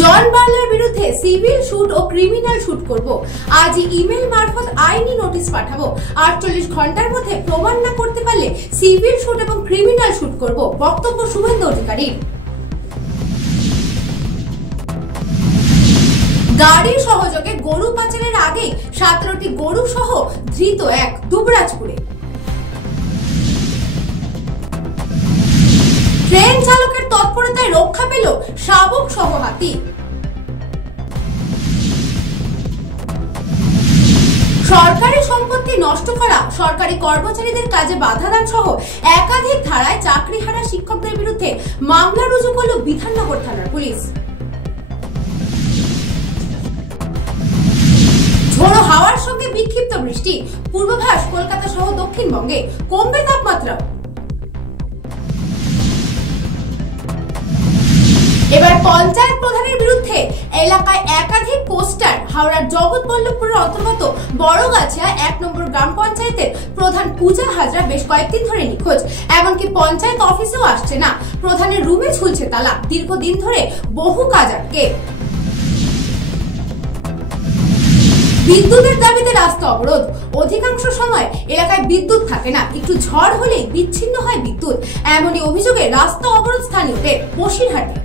জন বার্লার বিরুদ্ধে civil shoot ও criminal shoot করব। আজ ইমেল মারফত আইনি নোটিশ পাঠাবো। 48 ঘন্টার মধ্যে প্রমাণ না করতে পারলে সিভিল শুট এবং ক্রিমিনাল শুট করব, বক্তব্য শুভেন্দু অধিকারী। গাড়ির সহযোগে গরু পাচারের আগে 17টি গরু সহ ধৃত এক, দুবরাজপুরে। ট্রেন চালকের তৎপরতায় রক্ষা পেল শাবক সহ হাতি। সরকারি সম্পত্তি নষ্ট করা, সরকারি কর্মচারীদের কাজে বাধা দান সহ একাধিক ধারায় চাকরিহারা শিক্ষকদের বিরুদ্ধে মামলা রুজু করল বিধাননগর থানার পুলিশ। ঝোড়ো হাওয়ার সঙ্গে বিক্ষিপ্ত বৃষ্টি, পূর্বাভাস কলকাতা সহ দক্ষিণবঙ্গে, কমবে তাপমাত্রা। এবার পঞ্চায়েত প্রধানের বিরুদ্ধে এলাকায় একাধিক পোস্টার। হাওড়ার জগৎবল্লভপুরের অন্তর্গত বড়গাছিয়া 1 নম্বর গ্রাম পঞ্চায়েতের প্রধান পূজা হাজরা বেশ কয়েকদিন ধরে নিখোঁজ। এমনকি পঞ্চায়েত অফিসেও আসছে না, প্রধানের রুমে ঝুলছে তালা। দীর্ঘদিন ধরে বহু কাজ আটকে। বিদ্যুতের দাবিতে রাস্তা অবরোধ, অধিকাংশ সময় এলাকায় বিদ্যুৎ থাকে না, একটু ঝড় হলেই বিচ্ছিন্ন হয় বিদ্যুৎ। এমনই অভিযোগে রাস্তা অবরোধ স্থানীয়দের। বসিরহাটে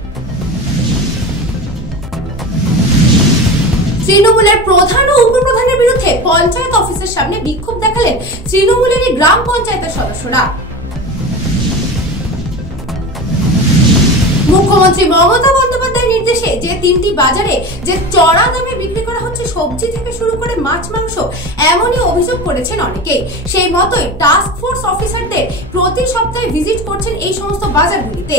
তৃণমূলের প্রধান ও উপপ্রধানের বিরুদ্ধে পঞ্চায়েত অফিসের সামনে বিক্ষোভ দেখালেন তৃণমূলের গ্রাম পঞ্চায়েতের সদস্যরা। মুখ্যমন্ত্রী মমতা বন্দ্যোপাধ্যায়ের নির্দেশে যে 3টি বাজারে যে চড়া দামে বিক্রি করা হচ্ছে সবজি থেকে শুরু করে মাছ মাংস, এমনই অভিযোগ করেছেন অনেকেই। সেই মতোই টাস্ক ফোর্স অফিসারদের প্রতি সপ্তাহে ভিজিট করছেন এই সমস্ত বাজারগুলিতে।